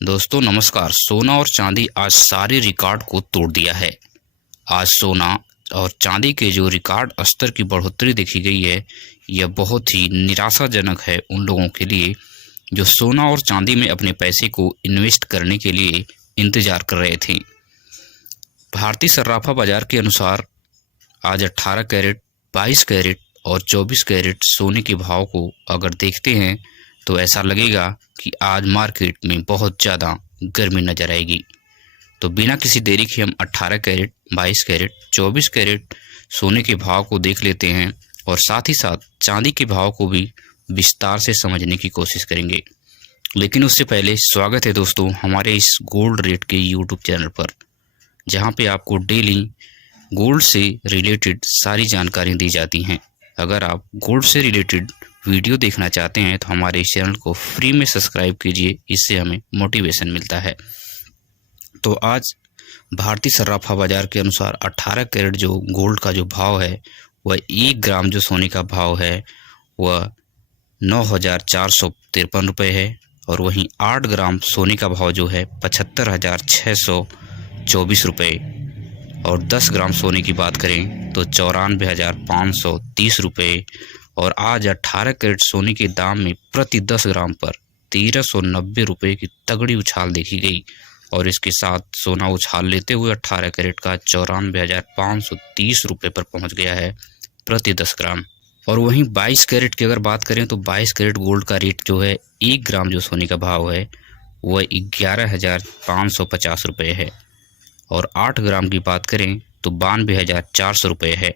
दोस्तों नमस्कार। सोना और चांदी आज सारे रिकॉर्ड को तोड़ दिया है। आज सोना और चांदी के जो रिकॉर्ड स्तर की बढ़ोतरी देखी गई है, यह बहुत ही निराशाजनक है उन लोगों के लिए जो सोना और चांदी में अपने पैसे को इन्वेस्ट करने के लिए इंतजार कर रहे थे। भारतीय सर्राफा बाजार के अनुसार आज 18 कैरेट, 22 कैरेट और 24 कैरेट सोने के भाव को अगर देखते हैं तो ऐसा लगेगा कि आज मार्केट में बहुत ज़्यादा गर्मी नजर आएगी। तो बिना किसी देरी के हम 18 कैरेट, 22 कैरेट, 24 कैरेट सोने के भाव को देख लेते हैं और साथ ही साथ चांदी के भाव को भी विस्तार से समझने की कोशिश करेंगे। लेकिन उससे पहले स्वागत है दोस्तों हमारे इस गोल्ड रेट के यूट्यूब चैनल पर, जहां पे आपको डेली गोल्ड से रिलेटेड सारी जानकारी दी जाती हैं। अगर आप गोल्ड से रिलेटेड वीडियो देखना चाहते हैं तो हमारे इस चैनल को फ्री में सब्सक्राइब कीजिए, इससे हमें मोटिवेशन मिलता है। तो आज भारतीय सर्राफा बाजार के अनुसार 18 कैरेट जो गोल्ड का जो भाव है वह 1 ग्राम जो सोने का भाव है वह 9,453 रुपये है। और वहीं 8 ग्राम सोने का भाव जो है 75,624 रुपये। और 10 ग्राम सोने की बात करें तो 94,530 रुपये। और आज 18 कैरेट सोने के दाम में प्रति 10 ग्राम पर 1,390 रुपये की तगड़ी उछाल देखी गई। और इसके साथ सोना उछाल लेते हुए 18 कैरेट का 94,530 रुपये पर पहुंच गया है प्रति 10 ग्राम। और वहीं 22 कैरेट की अगर बात करें तो 22 कैरेट गोल्ड का रेट जो है 1 ग्राम जो सोने का भाव है वह 11,550 रुपये है। और 8 ग्राम की बात करें तो 92,400 रुपये है।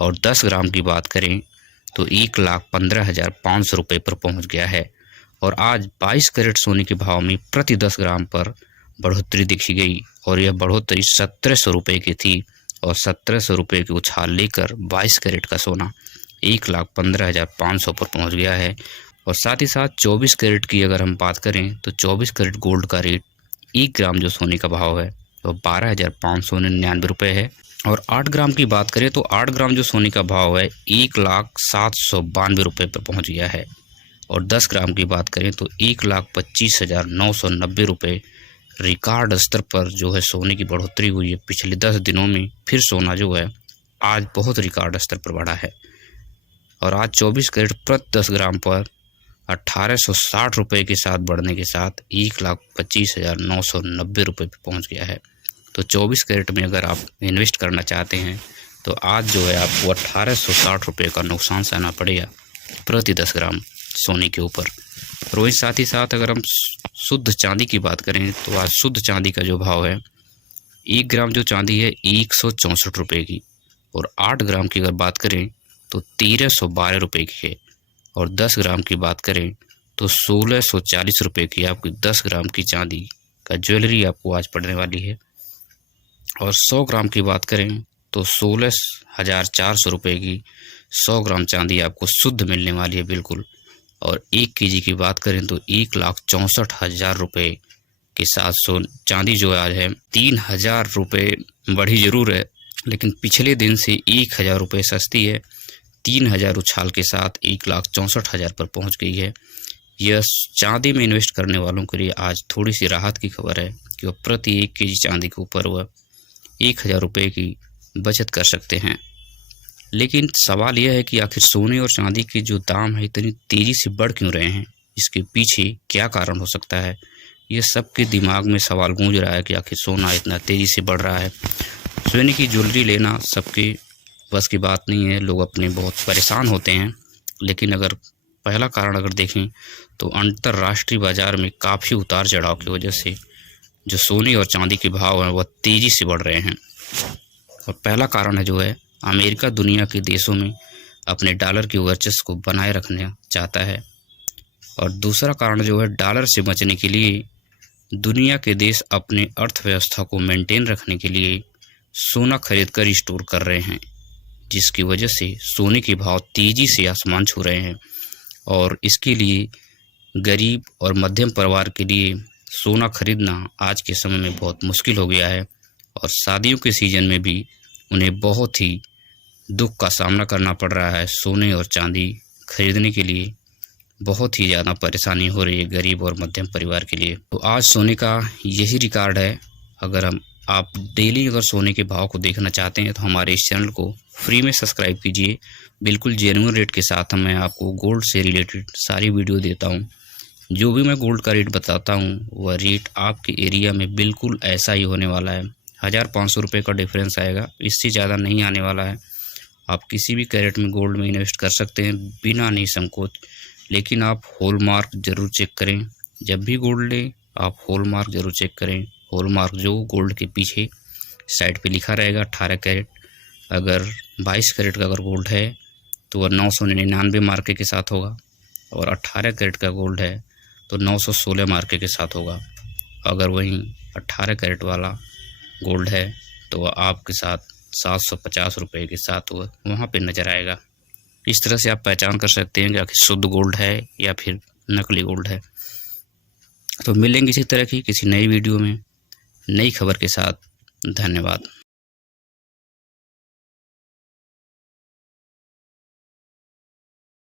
और 10 ग्राम की बात करें तो 1,15,500 रुपये पर पहुंच गया है। और आज 22 कैरेट सोने के भाव में प्रति 10 ग्राम पर बढ़ोतरी देखी गई और यह बढ़ोतरी 1,700 रुपये की थी। और 1,700 रुपये की उछाल लेकर 22 कैरेट का सोना 1,15,500 पर पहुंच गया है। और साथ ही साथ 24 कैरेट की अगर हम बात करें तो 24 कैरेट गोल्ड का रेट 1 ग्राम जो सोने का भाव है तो 12,599 रुपये है। और 8 ग्राम की बात करें तो 8 ग्राम जो सोने का भाव है 1,792 रुपये पर पहुंच गया है। और 10 ग्राम की बात करें तो 1,25,990 रुपये रिकॉर्ड स्तर पर जो है सोने की बढ़ोतरी हुई है। पिछले 10 दिनों में फिर सोना जो है आज बहुत रिकॉर्ड स्तर पर बढ़ा है। और आज 24 कैरेट प्रति 10 ग्राम पर 1,860 रुपये के साथ बढ़ने के साथ 1,25,990 रुपये पर पहुँच गया है। तो 24 कैरेट में अगर आप इन्वेस्ट करना चाहते हैं तो आज जो है आपको 1,860 रुपये का नुकसान सहना पड़ेगा प्रति 10 ग्राम सोने के ऊपर। और वही साथ ही साथ अगर हम शुद्ध चांदी की बात करें तो आज शुद्ध चांदी का जो भाव है 1 ग्राम जो चांदी है 164 रुपये की। और 8 ग्राम की अगर बात करें तो 1,312 रुपये की है। और 10 ग्राम की बात करें तो 1,640 रुपये की आपकी 10 ग्राम की चांदी का ज्वेलरी आपको आज पड़ने वाली है। और 100 ग्राम की बात करें तो 16,400 रुपये की 100 ग्राम चांदी आपको शुद्ध मिलने वाली है बिल्कुल। और 1 केजी की बात करें तो 1,64,000 रुपये के साथ चांदी जो आज है 3,000 रुपये बढ़ी जरूर है, लेकिन पिछले दिन से 1,000 रुपये सस्ती है। 3,000 उछाल के साथ 1,64,000 पर पहुंच गई है। यह चांदी में इन्वेस्ट करने वालों के लिए आज थोड़ी सी राहत की खबर है कि वह प्रति 1 केजी चांदी के ऊपर वह 1,000 रुपये की बचत कर सकते हैं। लेकिन सवाल यह है कि आखिर सोने और चांदी के जो दाम है इतनी तेज़ी से बढ़ क्यों रहे हैं, इसके पीछे क्या कारण हो सकता है। यह सबके दिमाग में सवाल गूंज रहा है कि आखिर सोना इतना तेज़ी से बढ़ रहा है। सोने की ज्वेलरी लेना सबके बस की बात नहीं है, लोग अपने बहुत परेशान होते हैं। लेकिन अगर पहला कारण अगर देखें तो अंतर्राष्ट्रीय बाज़ार में काफ़ी उतार चढ़ाव की वजह से जो सोने और चांदी के भाव हैं वह तेज़ी से बढ़ रहे हैं। और पहला कारण है जो है अमेरिका दुनिया के देशों में अपने डॉलर की वर्चस्व को बनाए रखना चाहता है। और दूसरा कारण जो है डॉलर से बचने के लिए दुनिया के देश अपने अर्थव्यवस्था को मेंटेन रखने के लिए सोना खरीद कर स्टोर कर रहे हैं, जिसकी वजह से सोने के भाव तेज़ी से आसमान छू रहे हैं। और इसके लिए गरीब और मध्यम परिवार के लिए सोना खरीदना आज के समय में बहुत मुश्किल हो गया है। और शादियों के सीज़न में भी उन्हें बहुत ही दुख का सामना करना पड़ रहा है सोने और चांदी खरीदने के लिए। बहुत ही ज़्यादा परेशानी हो रही है गरीब और मध्यम परिवार के लिए। तो आज सोने का यही रिकॉर्ड है। अगर आप डेली अगर सोने के भाव को देखना चाहते हैं तो हमारे इस चैनल को फ्री में सब्सक्राइब कीजिए। बिल्कुल जेन्युइन रेट के साथ मैं आपको गोल्ड से रिलेटेड सारी वीडियो देता हूँ। जो भी मैं गोल्ड का रेट बताता हूँ वह रेट आपके एरिया में बिल्कुल ऐसा ही होने वाला है। 1500 रुपये का डिफरेंस आएगा, इससे ज़्यादा नहीं आने वाला है। आप किसी भी कैरेट में गोल्ड में इन्वेस्ट कर सकते हैं बिना निसंकोच, लेकिन आप हॉलमार्क ज़रूर चेक करें। जब भी गोल्ड लें आप हॉलमार्क ज़रूर चेक करें। हॉलमार्क जो गोल्ड के पीछे साइड पे लिखा रहेगा 18 कैरेट। अगर 22 कैरेट का अगर गोल्ड है तो वह 999 मार्के के साथ होगा, और 18 कैरेट का गोल्ड है तो 916 मार्के के साथ होगा। अगर वहीं 18 कैरेट वाला गोल्ड है तो वह आपके साथ 750 रुपये के साथ वहाँ पे नज़र आएगा। इस तरह से आप पहचान कर सकते हैं कि आखिर शुद्ध गोल्ड है या फिर नकली गोल्ड है। तो मिलेंगे इसी तरह की किसी नई वीडियो में नई खबर के साथ। धन्यवाद।